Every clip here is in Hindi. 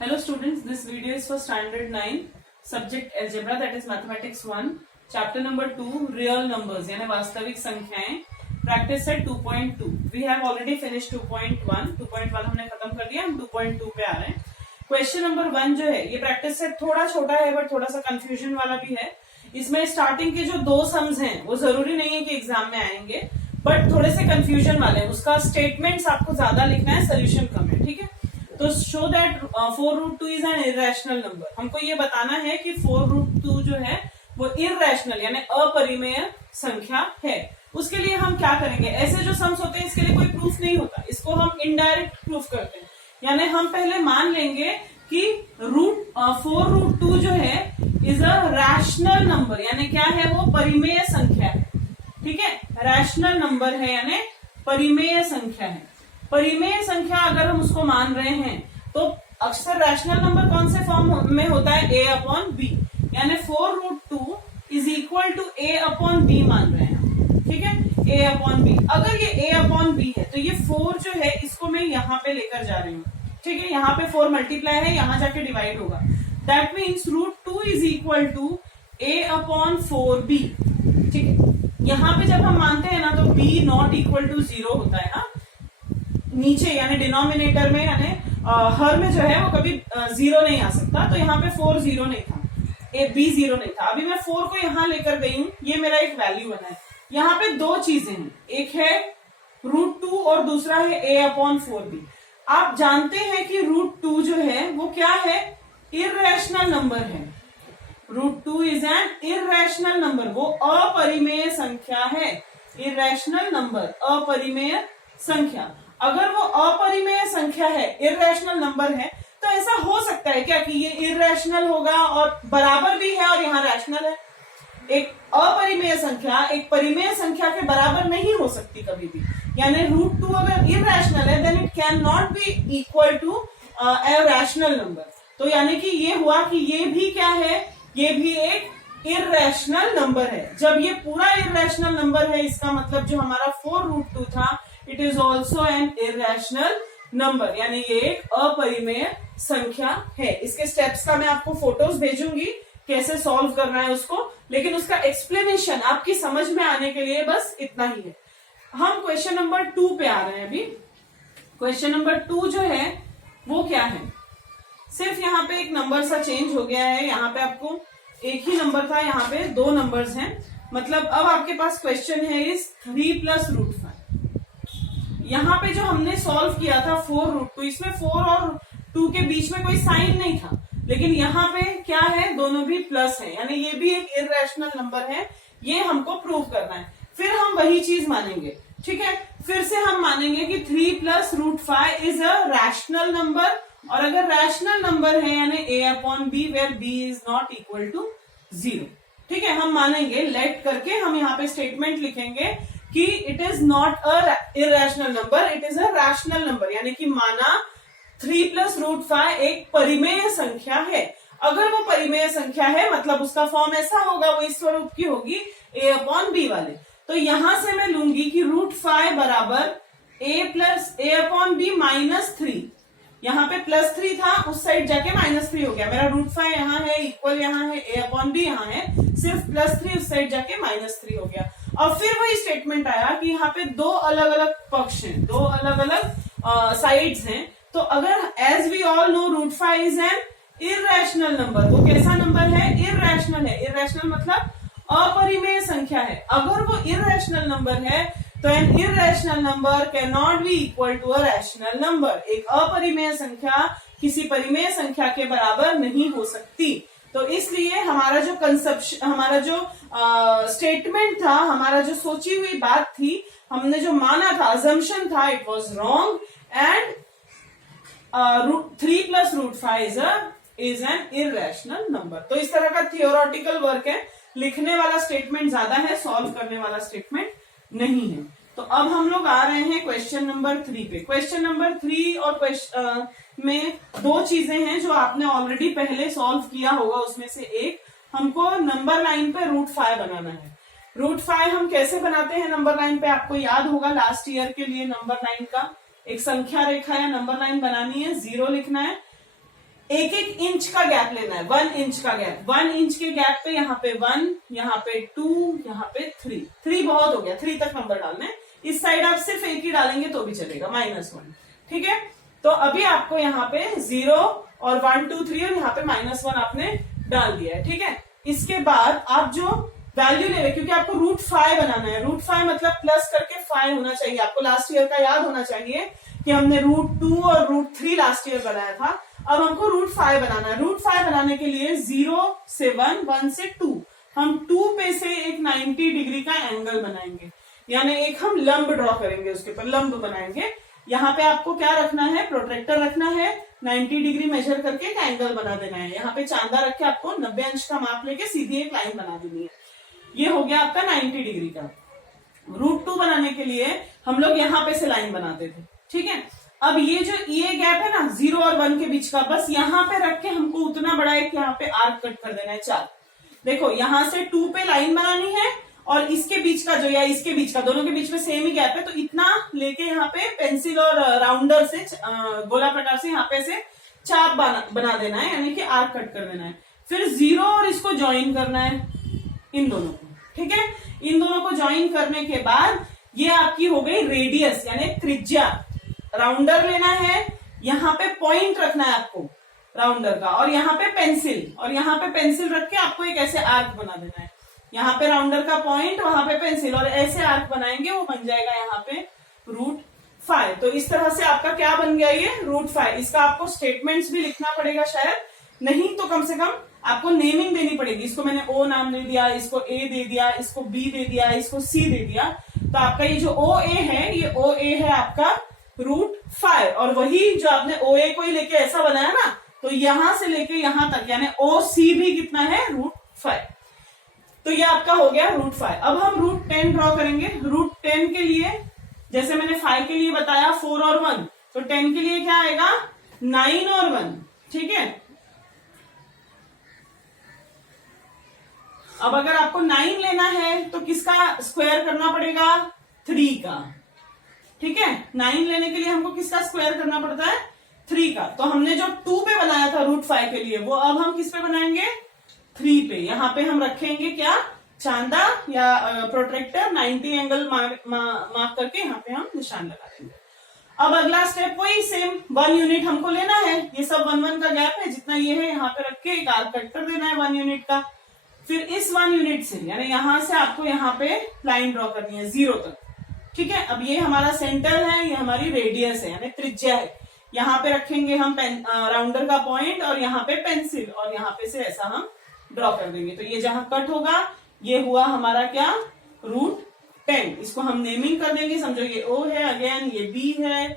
Hello students, this video is for standard 9 subject algebra, that is mathematics 1 chapter number 2 real numbers यानी वास्तविक संख्याएं practice set 2.2. We have already finish 2.1 हमने खत्म कर दिया, हम 2.2 पे आ रहे हैं. क्वेश्चन नंबर 1 जो है ये प्रैक्टिस सेट थोड़ा छोटा है बट थोड़ा सा कंफ्यूजन वाला भी है. इसमें स्टार्टिंग के जो दो सम्स हैं वो जरूरी नहीं है कि एग्जाम में आएंगे बट थोड़े से कंफ्यूजन वाले हैं. उसका स्टेटमेंट्स आपको ज्यादा लिखना है, सोल्यूशन कम है. ठीक है, तो show that 4√2 is an irrational number. हमको ये बताना है कि 4√2 जो है वो इरेशनल यानी अपरिमेय संख्या है. उसके लिए हम क्या करेंगे, ऐसे जो सम्स होते हैं इसके लिए कोई प्रूफ नहीं होता, इसको हम इनडायरेक्ट प्रूफ करते हैं. यानी हम पहले मान लेंगे कि 4√2 जो है इज अ रैशनल नंबर, यानी क्या है वो परिमेय संख्या है. ठीक है, रैशनल नंबर है यानी परिमेय संख्या है. परिमेय संख्या अगर हम उसको मान रहे हैं तो अक्सर रैशनल नंबर कौन से फॉर्म में होता है, a अपॉन बी, यानी 4√2 is equal to a upon b मान रहे हैं. ठीक है, a अपॉन बी. अगर ये a अपॉन बी है तो ये 4 जो है इसको मैं यहाँ पे लेकर जा रही हूँ. ठीक है, यहाँ पे 4 मल्टीप्लाई है, यहाँ जाके डिवाइड होगा. That means √2 is equal to a upon 4b. ठीक है, यहाँ पे जब हम मानते हैं ना तो b नॉट इक्वल टू 0 होता है. हाँ, नीचे यानी डिनोमिनेटर में यानी हर में जो है वो कभी 0 नहीं आ सकता. तो यहाँ पे 4 0 नहीं था, b 0 नहीं था. अभी मैं 4 को यहाँ लेकर गई हूँ, ये मेरा एक वैल्यू बना है. यहाँ पे दो चीजें हैं, एक है √2 और दूसरा है a अपॉन 4b. आप जानते हैं कि √2 जो है वो क्या है, इरेशनल नंबर है. √2 इज एन इरेशनल नंबर, वो अपरिमेय संख्या है. इरेशनल नंबर, अपरिमेय संख्या. अगर वो अपरिमेय संख्या है, इरेशनल नंबर है, तो ऐसा हो सकता है क्या कि ये इरेशनल होगा और बराबर भी है और यहाँ रैशनल है. एक अपरिमेय संख्या एक परिमेय संख्या के बराबर नहीं हो सकती कभी भी. यानी √2 अगर इरेशनल है then it can not be equal to a rational number. तो यानी कि ये हुआ कि ये भी क्या है, ये भी एक इरेशनल नंबर है. जब ये पूरा इरेशनल नंबर है इसका मतलब जो हमारा 4√2 था it is also an irrational number, यानी ये एक अपरिमेय संख्या है. इसके स्टेप्स का मैं आपको फोटोज भेजूंगी कैसे सॉल्व करना है उसको, लेकिन उसका एक्सप्लेनेशन आपकी समझ में आने के लिए बस इतना ही है. हम क्वेश्चन नंबर 2 पे आ रहे हैं. अभी क्वेश्चन नंबर 2 जो है वो क्या है, सिर्फ यहाँ पे एक नंबर सा चेंज हो गया है. यहाँ पे आपको एक ही नंबर था, यहाँ पे दो नंबर्स हैं. मतलब अब आपके पास क्वेश्चन है इज 3 + √5. यहाँ पे जो हमने सॉल्व किया था 4√2, इसमें 4 और 2 के बीच में कोई साइन नहीं था, लेकिन यहाँ पे क्या है, दोनों भी प्लस है, यानी ये भी एक इरेशनल नंबर है. ये हमको प्रूव करना है. फिर हम वही चीज मानेंगे. ठीक है, फिर से हम मानेंगे कि 3 + √5 इज अ रैशनल नंबर. और अगर रैशनल नंबर है यानी a upon b where b is not equal to 0. ठीक है, हम मानेंगे. लेट करके हम यहाँ पे स्टेटमेंट लिखेंगे कि it is not a irrational number, it is a rational number. यानी कि माना 3 + √5 एक परिमेय संख्या है. अगर वो परिमेय संख्या है मतलब उसका फॉर्म ऐसा होगा, वो इस स्वरूप की होगी a अपॉन b वाले. तो यहां से मैं लूंगी कि √5 बराबर a अपॉन b -3. यहाँ पे +3 था, उस साइड जाके -3 हो गया. मेरा √5 यहाँ है, इक्वल यहाँ है, a अपॉन b यहाँ है, सिर्फ +3 उस साइड जाके -3 हो गया. और फिर वही स्टेटमेंट आया कि यहाँ पे दो अलग अलग पक्ष हैं, दो अलग अलग साइड्स हैं. तो अगर as we all know √5 is an irrational number, वो कैसा नंबर है, इरेशनल है. इरेशनल मतलब अपरिमेय संख्या है. अगर वो इरेशनल नंबर है तो an irrational number can not be equal to a rational number. एक अपरिमेय संख्या किसी परिमेय संख्या के बराबर नहीं हो सकती. तो इसलिए हमारा जो कंसेप्शन, हमारा जो स्टेटमेंट था, हमारा जो सोची हुई बात थी, हमने जो माना था, अजम्पशन था, it was wrong. And 3 + √5 is an irrational number. तो इस तरह का थियोरेटिकल वर्क है. लिखने वाला स्टेटमेंट ज्यादा है, सॉल्व करने वाला स्टेटमेंट नहीं है. तो अब हम लोग आ रहे हैं क्वेश्चन नंबर 3 पे. क्वेश्चन नंबर 3 और में दो चीजें हैं जो आपने ऑलरेडी पहले सॉल्व किया होगा. उसमें से एक, हमको नंबर लाइन पे √5 बनाना है. √5 हम कैसे बनाते हैं नंबर लाइन पे, आपको याद होगा लास्ट ईयर के लिए नंबर लाइन का एक संख्या रेखा या नंबर लाइन बनानी है, 0 लिखना है, एक एक इंच का गैप लेना है, 1 इंच का गैप। 1 इंच के गैप पे यहाँ पे 1, यहाँ पे 2, यहाँ पे 3 बहुत हो गया, 3 तक नंबर डालना है। इस साइड आप सिर्फ एक ही डालेंगे तो भी चलेगा, -1। ठीक है, तो अभी आपको यहाँ पे 0 और 1 2 3 और यहाँ पे -1 आपने डाल दिया है। ठीक है, इसके बाद आप जो वैल्यू ले रहे, क्योंकि आपको √5 बनाना है, √5 मतलब प्लस करके 5 होना चाहिए। आपको लास्ट ईयर का याद होना चाहिए कि हमने √2 और √3 लास्ट ईयर बनाया था। अब हमको √5 बनाना है। √5 बनाने के लिए 0 से 1, 1 से 2, हम 2 पे से एक 90 डिग्री का एंगल बनाएंगे, यानी एक हम लंब ड्रॉ करेंगे, उसके ऊपर लंब बनाएंगे। यहाँ पे आपको क्या रखना है, प्रोट्रैक्टर रखना है, 90 डिग्री मेजर करके एक एंगल बना देना है। यहाँ पे चांदा रख के आपको 90 अंश का माप लेके सीधी एक लाइन बना देनी है। ये हो गया आपका 90 डिग्री का। √2 बनाने के लिए हम लोग यहाँ पे से लाइन बनाते थे। ठीक है, अब ये जो ये गैप है ना 0 और 1 के बीच का, बस यहाँ पे रख के हमको उतना बड़ा एक यहाँ पे आर्क कट कर देना है 4। देखो यहाँ से 2 पे लाइन बनानी है और इसके बीच का जो, या इसके बीच का, दोनों के बीच में सेम ही गैप है, तो इतना लेके यहाँ पे पेंसिल और राउंडर से गोला प्रकार से यहाँ पे से चाप बना देना है, यानी कि आर्क कट कर देना है। फिर 0 और इसको ज्वाइन करना है, इन दोनों को। ठीक है, इन दोनों को ज्वाइन करने के बाद ये आपकी हो गई रेडियस, यानी त्रिज्या। राउंडर लेना है, यहाँ पे पॉइंट रखना है आपको राउंडर का, और यहाँ पे पेंसिल, और यहाँ पे पेंसिल रख के आपको एक ऐसे आर्क बना देना है। यहाँ पे राउंडर का पॉइंट, वहां पे पेंसिल, और ऐसे आर्क बनाएंगे, वो बन जाएगा यहाँ पे √5। तो इस तरह से आपका क्या बन गया, ये √5। इसका आपको स्टेटमेंट्स भी लिखना पड़ेगा, शायद नहीं तो कम से कम आपको नेमिंग देनी पड़ेगी। इसको मैंने O नाम दे दिया, इसको A दे दिया, इसको B दे दिया, इसको C दे दिया। तो आपका ये जो OA है, ये OA है आपका √5, और वही जो आपने OA को ही लेके ऐसा बनाया ना, तो यहां से लेके यहां तक, यानी OC भी कितना है, √5। तो ये आपका हो गया √5। अब हम √10 ड्रॉ करेंगे। √10 के लिए जैसे मैंने 5 के लिए बताया 4 और 1, तो 10 के लिए क्या आएगा, 9 और 1। ठीक है, अब अगर आपको 9 लेना है तो किसका स्क्वायर करना पड़ेगा, 3 का। ठीक है, 9 लेने के लिए हमको किसका स्क्वायर करना पड़ता है, 3 का। तो हमने जो 2 पे बनाया था √5 के लिए, वो अब हम किस पे बनाएंगे, 3 पे। यहाँ पे हम रखेंगे क्या, चांदा या प्रोट्रैक्टर, 90 एंगल मार्क करके यहाँ पे हम निशान लगा देंगे। अब अगला स्टेप वही सेम, 1 यूनिट हमको लेना है। ये सब 1 1 का गैप है, जितना ये है यहाँ पे रख के एक आर्क कट कर देना है 1 यूनिट का। फिर इस 1 यूनिट से, यानी यहां से आपको यहाँ पे लाइन ड्रॉ करनी है 0 तक। ठीक है, अब ये हमारा सेंटर है, ये हमारी रेडियस है, यानी त्रिज्या है। यहाँ पे रखेंगे हम राउंडर का पॉइंट, और यहाँ पे पेंसिल, और यहाँ पे से ऐसा हम ड्रॉ कर देंगे। तो ये जहां कट होगा, ये हुआ हमारा क्या, √10। इसको हम नेमिंग कर देंगे, समझो ये O है, अगेन ये B है,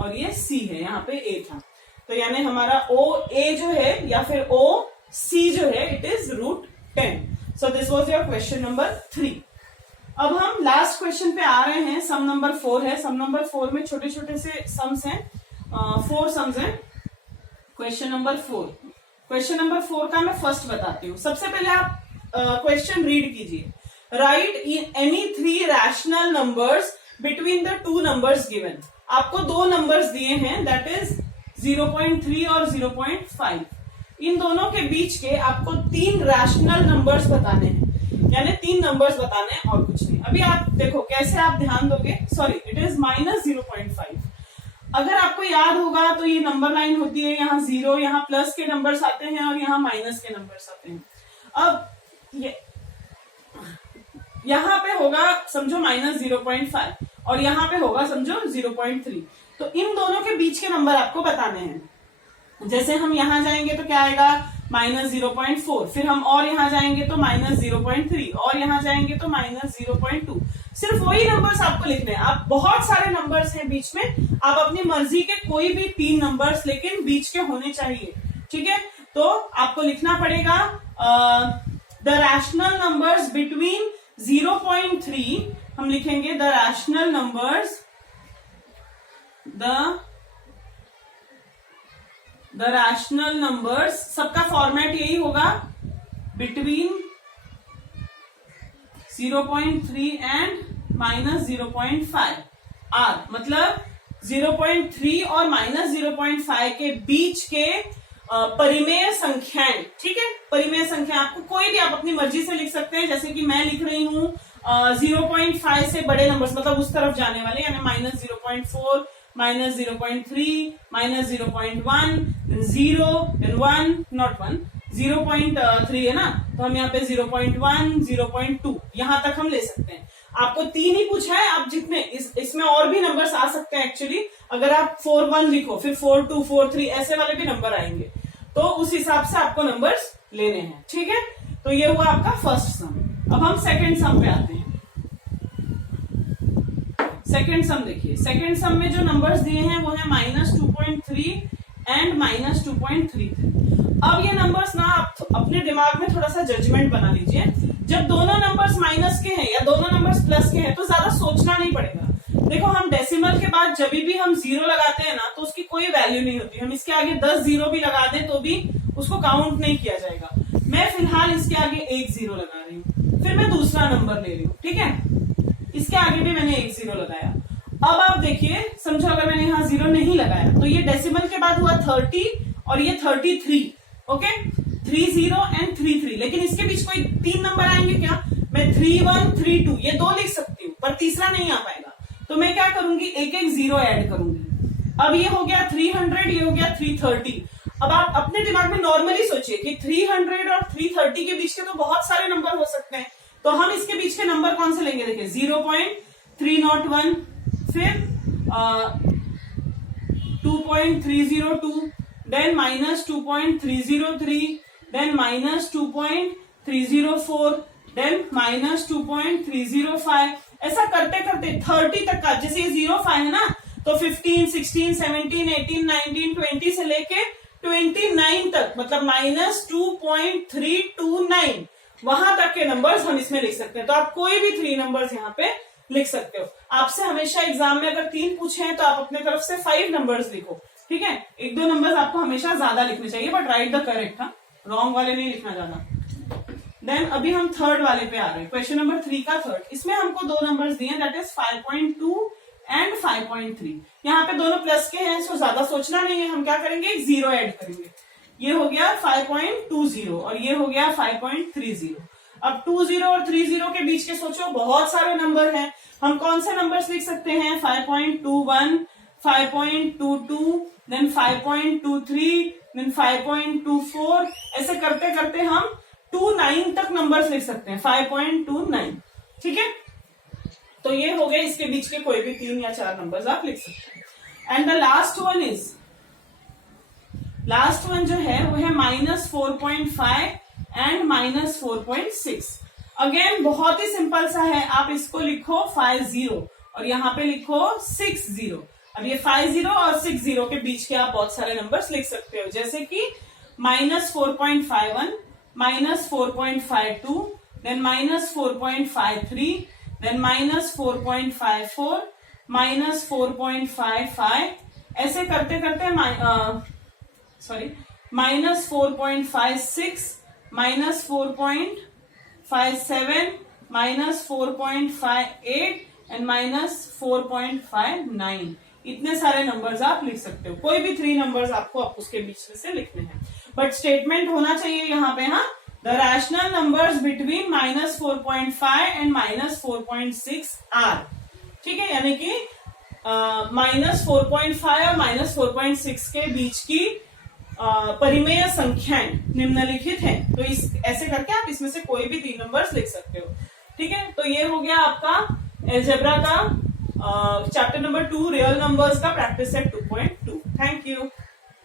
और ये C है, यहाँ पे A था। तो यानी हमारा OA जो है या फिर OC जो है, it is √10। So this was your question number 3। अब हम लास्ट क्वेश्चन पे आ रहे हैं, सम नंबर 4 है। सम नंबर 4 में छोटे छोटे से सम्स हैं, 4 सम्स हैं। क्वेश्चन नंबर 4, क्वेश्चन नंबर 4 का मैं फर्स्ट बताती हूँ। सबसे पहले आप क्वेश्चन रीड कीजिए। Right any 3 rational numbers between the 2 numbers given. आपको 2 नंबर्स दिए हैं, दैट इज 0.3 और 0.5। इन दोनों के बीच के आपको 3 रैशनल नंबर्स बताने हैं, यानी 3 नंबर्स बताने हैं और कुछ नहीं। अभी आप देखो कैसे आप ध्यान दोगे, सॉरी इट इज -0.5। अगर आपको याद होगा तो ये नंबर लाइन होती है, यहाँ 0, यहाँ प्लस के नंबर्स आते हैं और यहाँ माइनस के नंबर्स आते हैं। अब ये यहाँ पे होगा समझो -0.5, और यहाँ पे होगा समझो 0.3। तो इन दोनों के बीच के नंबर आपको बताने हैं। जैसे हम यहाँ जाएंगे तो क्या आएगा, -0.4, फिर हम और यहाँ जाएंगे तो -0.3, और यहाँ जाएंगे तो -0.2। सिर्फ वही नंबर्स आपको लिखने हैं। आप बहुत सारे नंबर्स हैं बीच में, आप अपनी मर्जी के कोई भी 3 नंबर्स लेकिन बीच के होने चाहिए। ठीक है, तो आपको लिखना पड़ेगा द रैशनल नंबर्स बिटवीन 0.3, हम लिखेंगे the rational numbers, the rational numbers, सबका फॉर्मेट यही होगा, बिटवीन 0.3 एंड -0.5 आर, मतलब 0.3 और -0.5 के बीच के परिमेय संख्याएं, ठीक है। परिमेय संख्या आपको कोई भी आप अपनी मर्जी से लिख सकते हैं, जैसे कि मैं लिख रही हूँ 0.5 से बड़े नंबर्स, मतलब उस तरफ जाने वाले, यानी -0.4, -0.3, -0.1, 0 and 1, नॉट 1, 0.3 है ना, तो हम यहाँ पे 0.1, 0.2 यहां तक हम ले सकते हैं। आपको 3 ही पूछा है, आप जितने इसमें और भी नंबर्स आ सकते हैं एक्चुअली। अगर आप 4-1 लिखो, फिर 4-2, 4-3 ऐसे वाले भी नंबर आएंगे, तो उस हिसाब से आपको नंबर्स लेने हैं, ठीक है। तो ये हुआ आपका फर्स्ट सम। अब हम सेकंड सम पे आते हैं। सेकंड सम देखिए, सेकंड सम में जो नंबर्स दिए हैं वो है -2.3 एंड -2.33। अब ये नंबर्स ना आप अपने दिमाग में थोड़ा सा जजमेंट बना लीजिए। जब दोनों नंबर्स माइनस के हैं या दोनों नंबर्स प्लस के हैं तो ज्यादा सोचना नहीं पड़ेगा। देखो, हम डेसिमल के बाद जब भी हम 0 लगाते हैं ना, तो उसकी कोई वैल्यू नहीं होती। हम इसके आगे 10 0 भी लगा दें तो भी उसको काउंट नहीं किया जाएगा। मैं फिलहाल इसके आगे 1 0 लगा रही हूँ, फिर मैं दूसरा नंबर ले रही हूँ, ठीक है। इसके आगे भी मैंने 1 0 लगाया। अब आप देखिए, समझो अगर मैंने यहाँ 0 नहीं लगाया तो ये डेसिमल के बाद हुआ 30 और ये 33, ओके। 30 एंड 33, लेकिन इसके बीच कोई 3 नंबर आएंगे क्या? मैं 31, 32 ये 2 लिख सकती हूँ, पर तीसरा नहीं आ पाएगा। तो मैं क्या करूंगी, एक 0 ऐड करूंगी। अब ये हो गया 300, ये हो गया 330। अब आप अपने दिमाग में नॉर्मली सोचिए कि 300 और 330 के बीच के तो बहुत सारे नंबर हो सकते हैं, तो हम इसके बीच के नंबर कौन से लेंगे? देखिए 0.301, फिर 2.302, देन -2.303, देन -2.304, देन -2.305। ऐसा करते करते 30 तक का, जैसे ये 05 है ना, तो 15, 16, 17, 18, 19, 20 से लेके 29 तक, मतलब -2.329 वहां तक के नंबर्स हम इसमें लिख सकते हैं। तो आप कोई भी 3 नंबर्स यहाँ पे लिख सकते हो। आपसे हमेशा एग्जाम में अगर 3 पूछे हैं तो आप अपने तरफ से 5 नंबर्स लिखो, ठीक है। 1-2 नंबर्स आपको हमेशा ज्यादा लिखने चाहिए, बट राइट द करेक्ट, हाँ, रॉन्ग वाले नहीं लिखना ज्यादा। देन अभी हम थर्ड वाले पे आ रहे हैं, क्वेश्चन नंबर 3 का थर्ड। इसमें हमको 2 नंबर्स दिए, दैट इज 5.2 एंड 5.3। यहाँ पे दोनों प्लस के हैं, सो ज्यादा सोचना नहीं है। हम क्या करेंगे, एक 0 ऐड करेंगे। ये हो गया 5.20 और ये हो गया 5.30। अब 20 और 30 के बीच के सोचो, बहुत सारे नंबर हैं। हम कौन से नंबर्स लिख सकते हैं? 5.21, 5.22, देन 5.23, देन 5.24। ऐसे करते करते हम 29 तक नंबर्स लिख सकते हैं, 5.29, ठीक है। तो ये हो गए इसके बीच के कोई भी 3 या 4 नंबर्स आप लिख सकते हैं। एंड द लास्ट वन जो है वो है -4.5 एंड -4.6। अगेन बहुत ही सिंपल सा है, आप इसको लिखो 50 और यहाँ पे लिखो 60। अब ये 50 और 60 के बीच के आप बहुत सारे नंबर्स लिख सकते हो, जैसे कि -4.51, -4.52, देन -4.53, देन -4.54, -4.55। ऐसे करते करते -4.56, -4.57, -4.58 एंड -4.59। इतने सारे नंबर्स आप लिख सकते हो। कोई भी 3 नंबर्स आपको उसके बीच से लिखने हैं, बट स्टेटमेंट होना चाहिए यहाँ पे, हाँ, the rational numbers between -4.5 and -4.6 are, ठीक है। यानी कि -4.5 और -4.6 के बीच की परिमेय संख्याएं निम्नलिखित हैं। तो ऐसे करके आप इसमें से कोई भी 3 नंबर्स लिख सकते हो, ठीक है। तो ये हो गया आपका अलजेब्रा का चैप्टर नंबर 2 रियल नंबर्स का प्रैक्टिस सेट 2.2। Thank you.